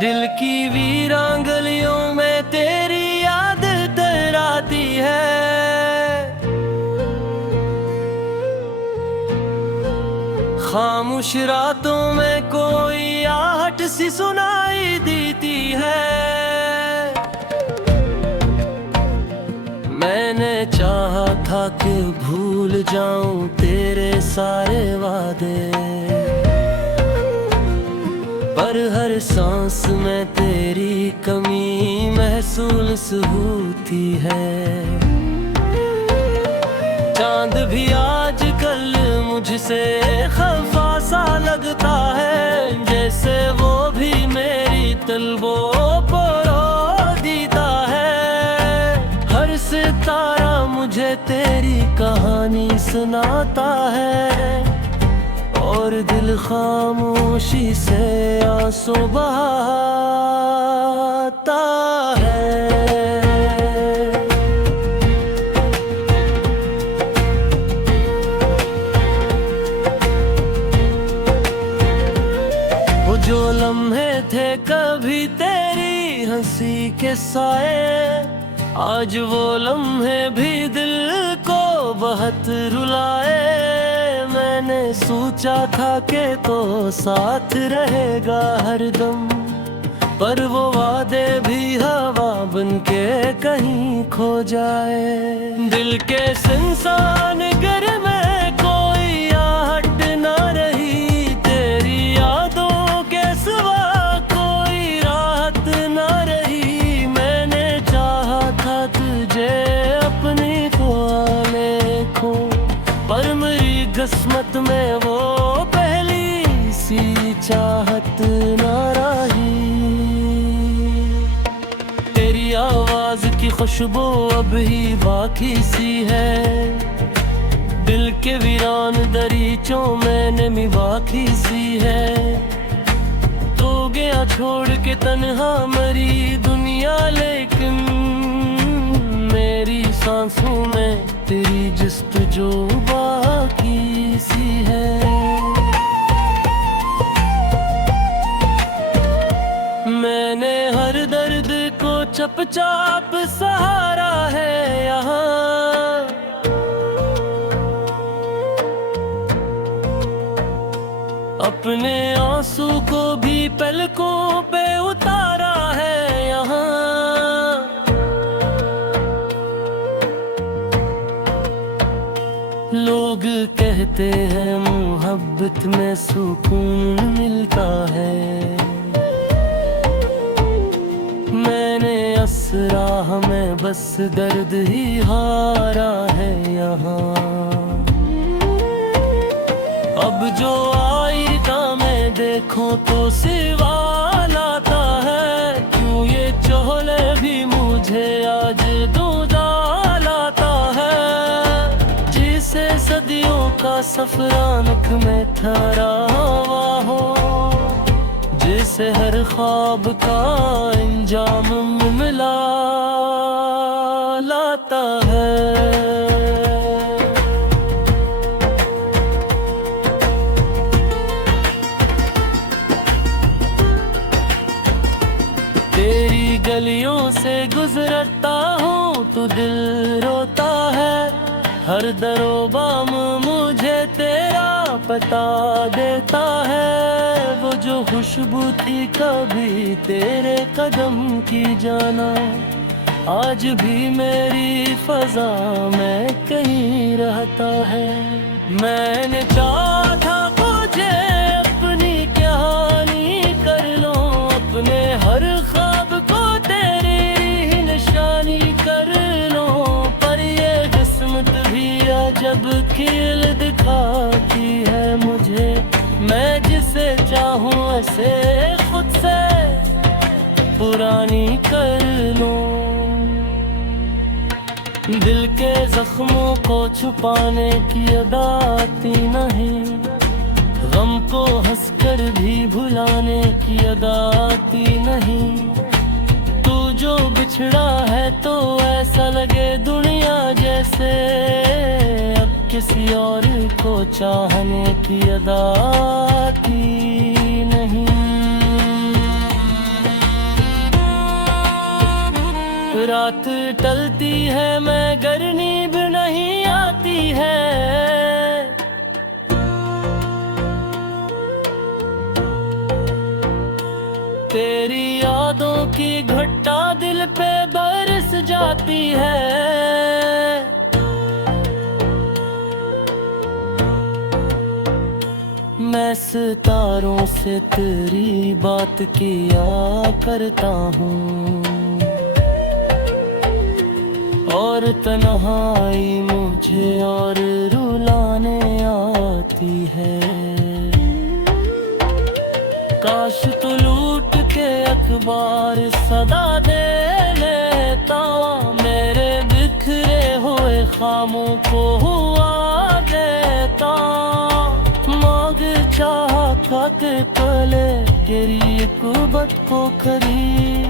दिल की वीरान गलियों में तेरी याद तराती है। खामोश रातों में कोई आहट सी सुनाई देती है। मैंने चाहा था कि भूल जाऊं तेरे सारे वादे, पर हर सांस में तेरी कमी महसूस होती है। चांद भी आजकल मुझसे खफा सा लगता है, जैसे वो भी मेरी तलबों पर दीता है। हर सितारा मुझे तेरी कहानी सुनाता है, और दिल खामोशी से आंसू बहाता है। वो जो लम्हे थे कभी तेरी हंसी के साए, आज वो लम्हे भी दिल को बहुत रुलाए। मैंने सोचा था कि तो साथ रहेगा हरदम, पर वो वादे भी हवा बनके कहीं खो जाए। दिल के सुनसान घर में कोई आहट ना रही, तेरी यादों के सिवा कोई राहत ना रही। मैंने चाहा था तुझे अपनी ख्वाले खो, पर मेरी किस्मत में वो पहली सी चाहत ना रही। तेरी आवाज की खुशबू अभी बाकी सी है, दिल के वीरान दरीचों में नमी बाकी सी है। तो गया छोड़ के तन्हा मरी दुनिया, लेकिन मेरी सांसों में तेरी जस्तजू बाकी सी है। मैंने हर दर्द को चुपचाप सहारा है यहाँ, अपने आंसू को भी पलकों पे उतारा है यहाँ। लोग कहते हैं मोहब्बत में सुकून मिलता है, मैंने असराह में बस दर्द ही हारा है यहाँ। अब जो आईना में देखो तो सवाल आता है, क्यों ये चोले भी मुझे आज दूजा लाता है। जिसे सदियों का सफरानक में ठहरा हुआ हो, जिसे हर ख्वाब का अंजाम मिला लाता है। तेरी गलियों से गुजरता हूँ तो दिल रोता है, हर दरोबाम मुझे तेरा पता देता है। वो जो खुशबू थी कभी तेरे कदम की जाना, आज भी मेरी फजा में कहीं रहता है। मैंने चाहा था मुझे अपनी कहानी कर लो, अपने हर ख्वाब को तेरी निशानी कर लो, पर ये किस्मत भी अजब खेल दिखाती है मुझे। मैं जिसे चाहूँ ऐसे खुद से पुरानी कर लूं। दिल के जख्मों को छुपाने की अदा आती नहीं, गम को हंसकर भी भुलाने की अदा आती नहीं। तू जो बिछड़ा है तो ऐसा लगे दुनिया जैसे अब किसी और को चाहने की अदा आती नहीं। रात टलती है मगर नींद नहीं आती है। तेरी यादों की घटा दिल पे बरस जाती है। मैं सितारों से तेरी बात किया करता हूँ और तन्हाई मुझे और रुलाने आती है। काश तू लूट के अखबार सदा दे लेता, मेरे बिखरे हुए ख्वाबों को हुआ देता। मांग चाहा था के पले तेरी कुबत को खरी,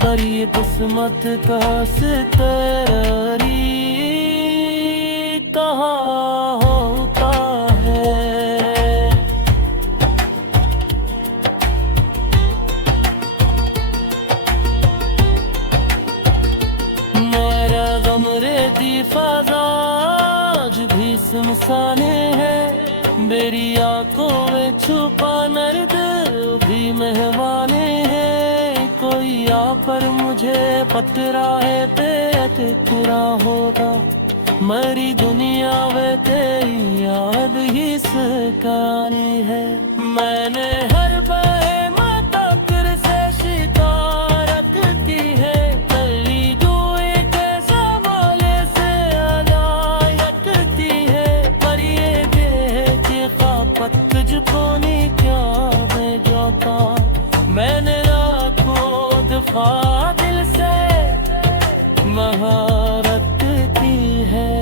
पर ये किस्मत का सितरी कहाँ होता है। मेरा गम रेती फ़ज़ा आज भी सुनसाने है। मेरी आंखों में छुपा नर्द भी मेहमाने हैं। कोई आ पर मुझे पतराहे पे अटकरा होता, मरी दुनिया में तेरी याद ही सकानी है। मैंने हर बहे मताकर से शिकारत की है, कली दुए के सवाले से अदायत की है। पर ये बेचे खापत तुझको नहीं क्या मैं जाता, मैंने लाखों दफा दिल से महारत की है।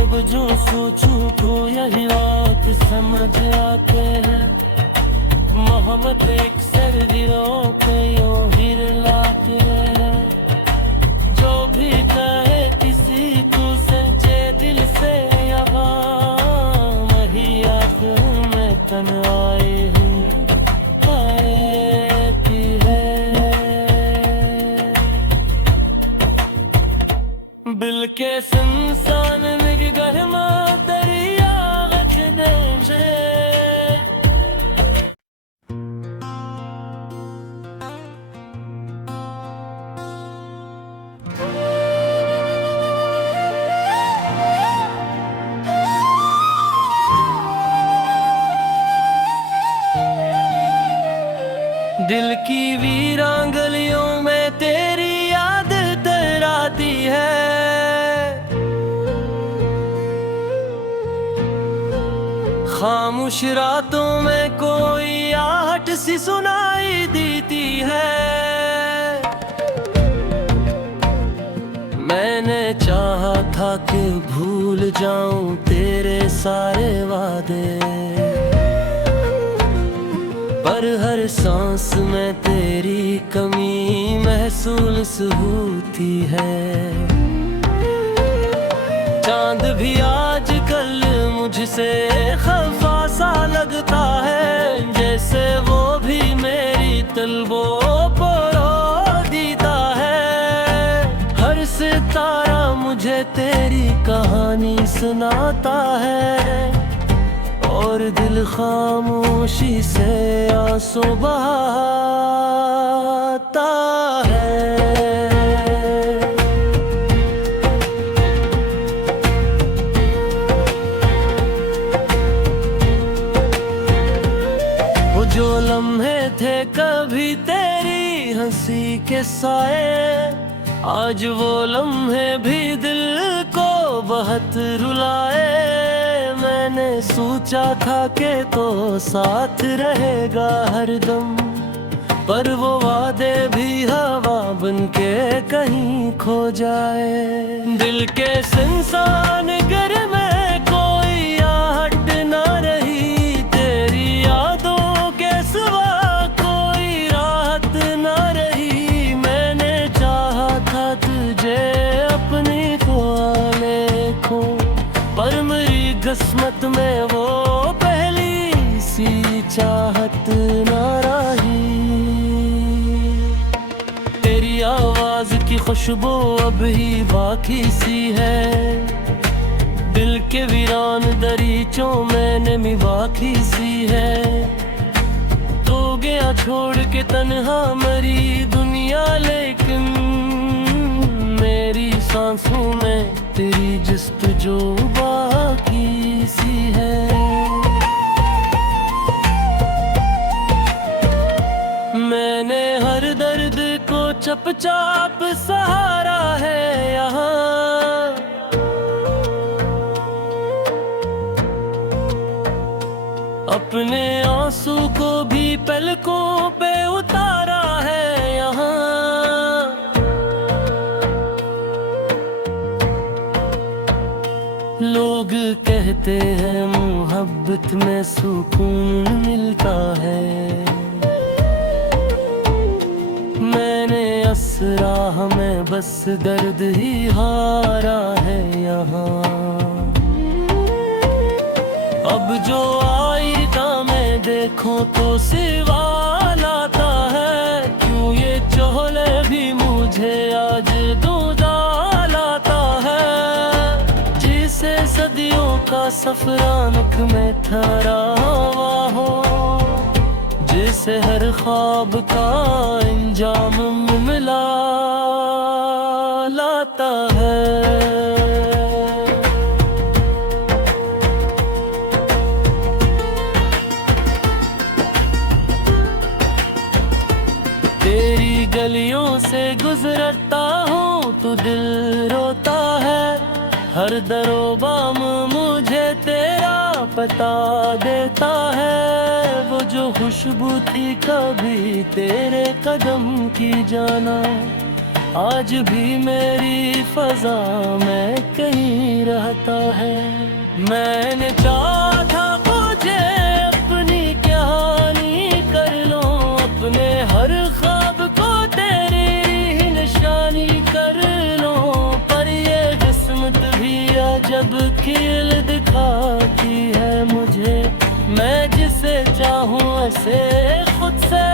अब जो सोचूं तो यही बात समझ आते हैं। मोहब्बत एक सर्दियों पे यूं ही लाते हैं। जो भी कहे किसी को सच्चे दिल से यहाँ वही आखिर में तन आए हूँ आती है। बिल के संसान में गहमा दरिया गचने से। दिल की वीरान गलियों में तेरी याद तराती है। खामोश रातों में कोई आहट सी सुनाई देती है। मैंने चाहा था कि भूल जाऊं तेरे सारे वादे, पर हर सांस में तेरी कमी महसूस होती है। चांद भी आजकल मुझसे खफा सा लगता है, जैसे वो भी मेरी तलबों पर दीता है। हर सितारा मुझे तेरी कहानी सुनाता है और दिल खामोशी से आंसू बहाता है। वो जो लम्हे थे कभी तेरी हंसी के साए, आज वो लम्हे भी दिल को बहुत रुलाए। मैंने सोचा था कि तो साथ रहेगा हरदम, पर वो वादे भी हवा बनके कहीं खो जाए। दिल के संसान घर में कोई आहट ना रही, तेरी यादों के सिवा कोई राहत ना रही। मैंने चाहा था तुझे अपनी ख्वाले खो, पर मेरी किस्मत में वो पहली सी चाहत ना रही। तेरी आवाज़ खुशबू अब ही बाकी सी है। दिल के वीरान दरीचों में नमी बाकी सी है। तो गया छोड़ के तन्हा मरी दुनिया, लेकिन मेरी सांसों में तेरी जस्तजू बाकी सी है। मैंने हर दर्द को चुपचाप सहारा है यहाँ, अपने आंसू को भी पलकों पे उतारा है यहाँ। लोग कहते हैं मोहब्बत में सुकून मिलता है, मैंने असराह में बस दर्द ही हारा है यहाँ। अब जो आईना में देखो तो सवाल आता है, क्यों ये चोले भी मुझे आज दूजा लाता है। जिसे सदियों का सफरानक में ठहरा हुआ हो, जिसे हर ख्वाब का अंजाम मिला लाता है। तेरी गलियों से गुजरता हूँ तो दिल रोता है, हर दरोबाम मुझे तेरा पता देता है। वो जो खुशबू थी कभी तेरे कदम की जाना, आज भी मेरी फजा में कहीं रहता है। मैंने चाहा था मुझे अपनी कहानी कर लो, अपने हर ख्वाब को तेरी ही निशानी कर लो। पर ये किस्मत भी अजब खेल दिखाती है मुझे, मैं जिसे चाहूँ ऐसे खुद से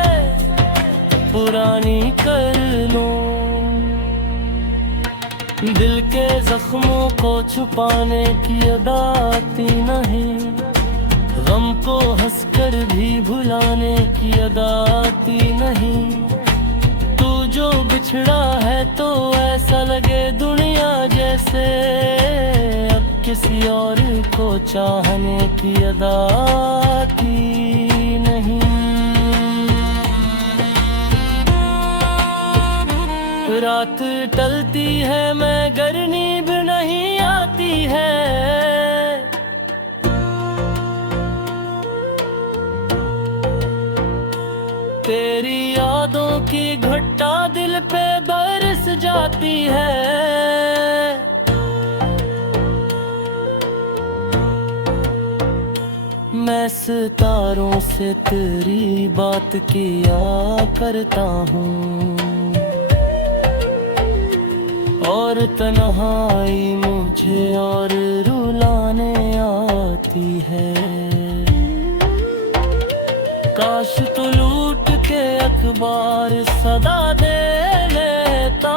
पुरानी कर लूं। दिल के जख्मों को छुपाने की अदा आती नहीं, गम को हंसकर भी भुलाने की अदा आती नहीं। तू जो बिछड़ा है तो ऐसा लगे दुनिया जैसे अब किसी और को चाहने की अदा आती नहीं। रात टलती है मगर नींद नहीं आती है, तेरी यादों की घटा दिल पे बरस जाती है। मैं सितारों से तेरी बात किया करता हूँ, और तन्हाई मुझे और रुलाने आती है। काश तू लूट के अखबार सदा दे लेता,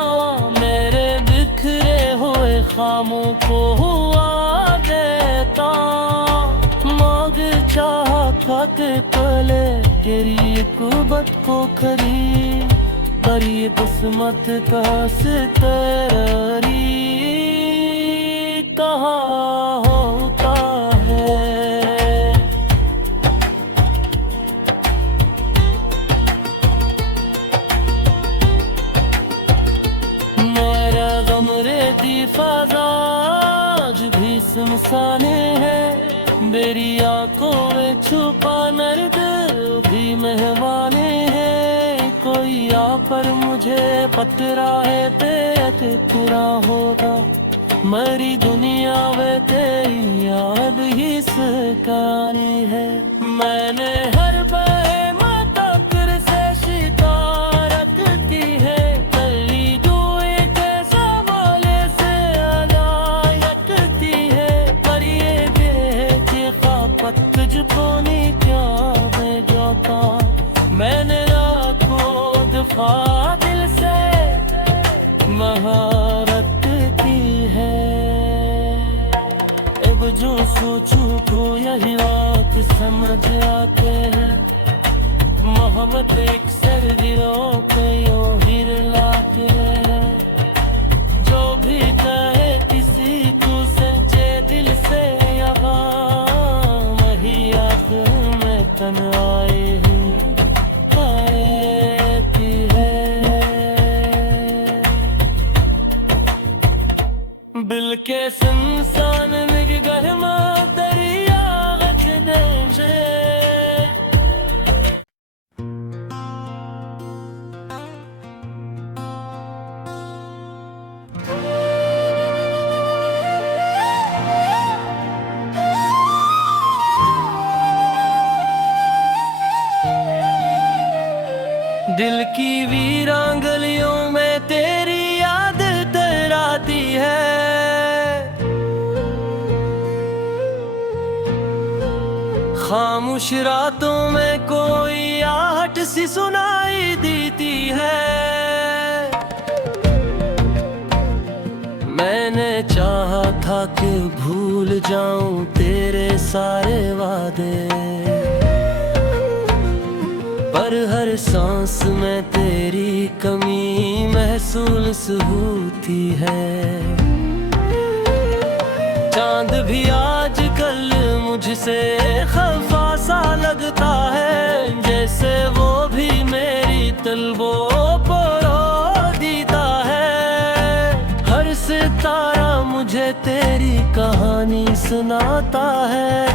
मेरे बिखरे हुए ख्वाबों को हुआ देता। मांग चाहा था के पले तेरी कुबत को खरी, पर ये किस्मत का सितरी कहाँ होता है। मेरा गम रेती फ़ज़ा आज भी सुनसाने है, मेरी आंखों में छुपा नर्द भी मेहमाने हैं। कोई आ पर मुझे पतरा है तेरा होगा, मरी दुनिया वे तेरी याद ही सकानी है। मैंने हर बहे मताकर से शिकारत की है, कली दुए के सवाले से अदायत की है। पर ये बेचे खापत तुझको नहीं क्या भेजता, मैंने राखो दफा दिल से समझ आते हैं। मोहब्बत एक सरगिरों पे यूं हिरलाते हैं। जो भी कहे किसी को सच्चे दिल से यहाँ वही आंख में तन आए ही आती है। दिल के संसान में गहमा दरिया गचने से दिल की वीरांगलियों में तेरी याद तराती है। खामोश रातों में कोई आहट सी सुनाई देती है। मैंने चाहा था कि भूल जाऊं तेरे सारे वादे, पर हर सांस में तेरी कमी महसूस होती है। चांद भी आजकल मुझसे खफा सा लगता है, जैसे वो भी मेरी तलबों पर दीता है। हर सितारा मुझे तेरी कहानी सुनाता है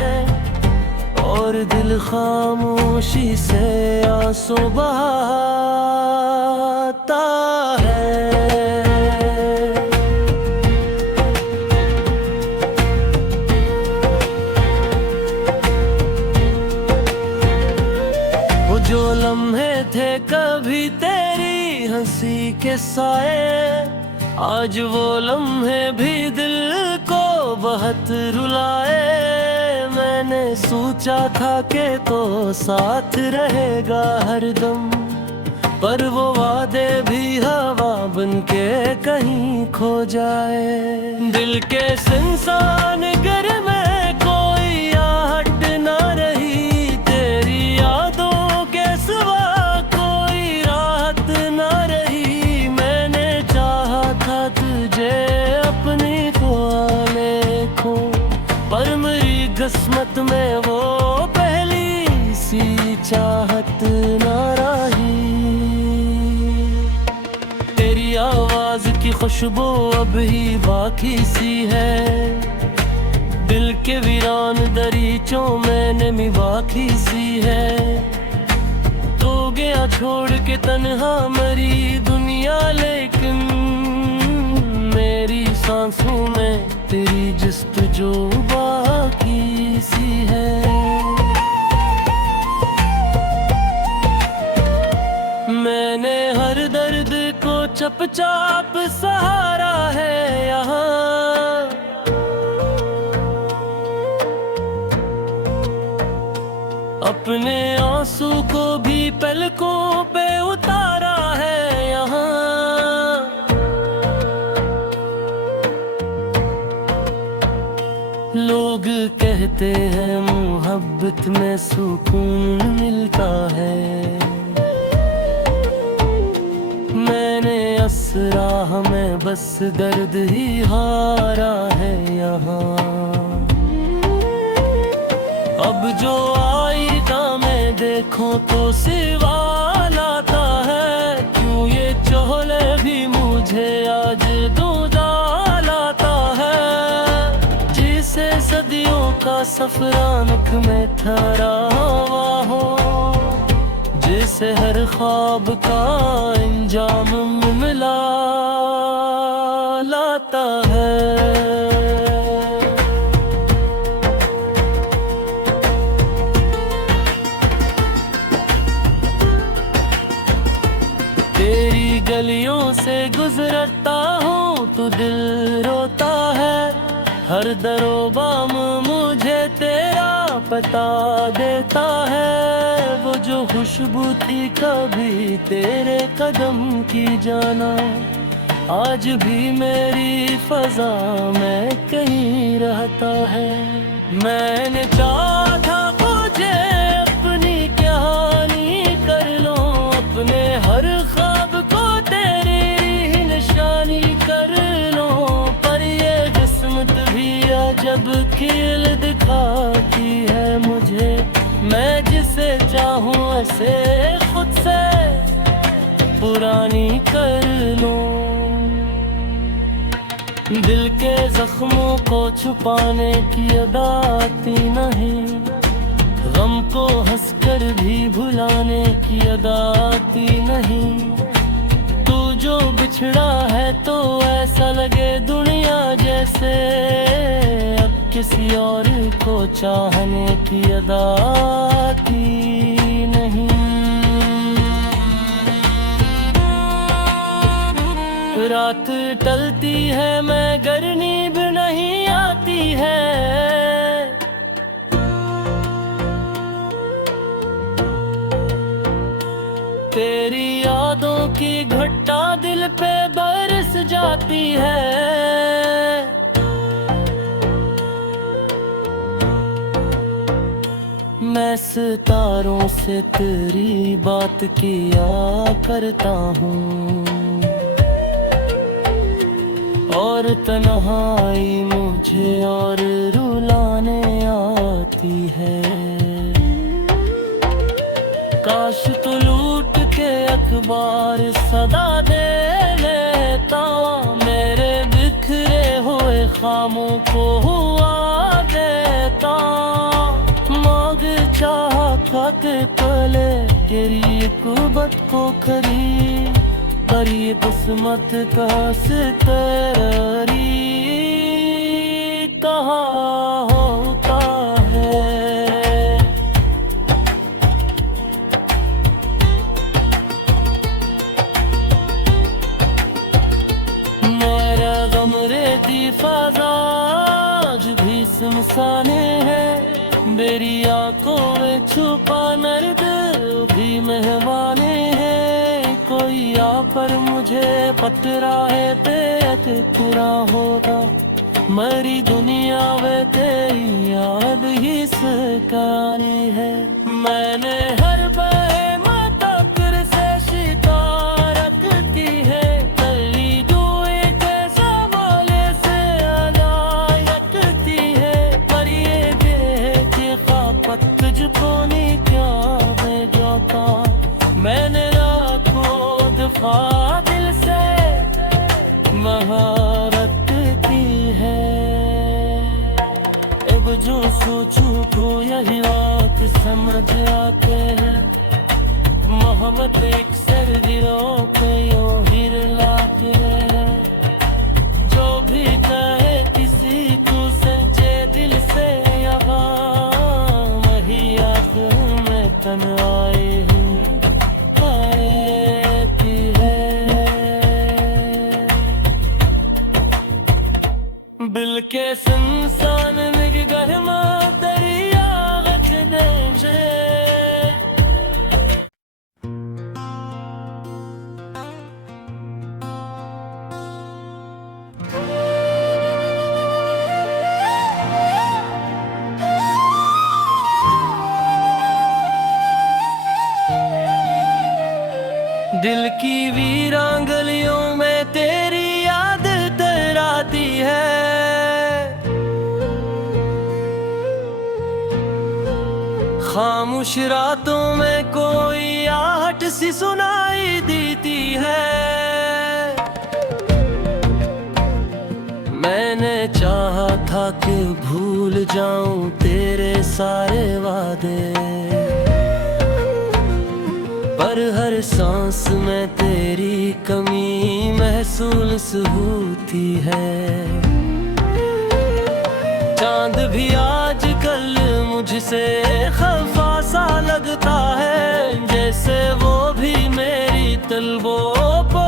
और दिल खामोशी से आंसू बहाता है। वो जो लम्हे थे कभी तेरी हंसी के साए, आज वो लम्हे भी दिल को बहुत रुलाए। मैंने सोचा था कि तो साथ रहेगा हरदम, पर वो वादे भी हवा बनके कहीं खो जाए। दिल के संसान घर में कोई आहट ना रही, तेरी यादों के सिवा कोई राहत ना रही। मैंने चाहा था तुझे अपनी ख्वाले खो, पर मेरी किस्मत में वो पहली सी चाहत ना रही। तेरी आवाज की खुशबू अभी बाकी सी है, दिल के वीरान दरीचों में नमी बाकी सी है। तो गया छोड़ के तन्हा मरी दुनिया, लेकिन मेरी सांसों में तेरी जस्तजू बाकी सी है। मैंने हर दर्द को चुपचाप सहारा है यहाँ, अपने आंसू को भी पलकों पे उतारा है यहाँ। लोग कहते हैं मोहब्बत में सुकून मिलता है, मैंने असराह में बस दर्द ही हारा है यहाँ। अब जो आईना में देखो तो सवाल आता है, क्यों ये चोले भी मुझे आज दूधा लाता है। जिसे सदियों का सफरानक में ठहरा हुआ हो, जिसे हर ख्वाब का अंजाम मिला लाता है। तेरी गलियों से गुजरता हूँ तो दिल रोता है, हर दरोबाम मुझे तेरा पता देता है। वो जो खुशबू थी कभी तेरे कदम की जाना, आज भी मेरी फजा में कहीं रहता है। मैंने चाहा था कुछ से खुद से पुरानी कर लूं। दिल के जख्मों को छुपाने की अदा आती नहीं, गम को हंसकर भी भुलाने की अदा आती नहीं। तू जो बिछड़ा है तो ऐसा लगे दुनिया जैसे अब किसी और को चाहने की अदा आती नहीं। रात टलती है मगर नींद नहीं आती है, तेरी यादों की घटा दिल पे बरस जाती है। मैं सितारों से तेरी बात किया करता हूँ और तन्हाई मुझे और रुलाने आती है। काश तू लूट के अखबार सदा दे लेता, मेरे बिखरे हुए ख्वाबों को हुआ देता। मांग चाहा था के पले तेरी कुर्बत को खरी, पर ये किस्मत का सितरी कहाँ होता है। मेरा गम रेती फ़ज़ा आज भी सुनसाने है, मेरी आंखों में छुपा नर्द भी मेहमाने हैं। कोई आ पर मुझे पतराहे पे अटकरा होता, मरी दुनिया में तेरी याद ही सकानी है। मैंने हर बहे मताकर से शिकारत की है, कली दुए के सवाले से अदायत की है। पर ये बेचे खापत तुझको नहीं क्या भेजता, मैंने दिल से महारत की है। अब जो सोचूं को यही बात समझ आते हैं, मोहब्बत एक सर्दियों पे यूं ही लाते हैं। जो भी कहे किसी को सच्चे दिल से यहाँ वही आंखों में तन्हाई दिल के संसान में गहमा दरिया रखने से। दिल की वीरान गलियों में तेरी याद तराती है, खामोश रातों में कोई आहट सी सुनाई देती है। मैंने चाहा था कि भूल जाऊं तेरे सारे वादे, पर हर सांस में तेरी कमी महसूस होती है। चांद भी आजकल मुझसे खफा सा लगता है, जैसे वो भी मेरी तलबों पर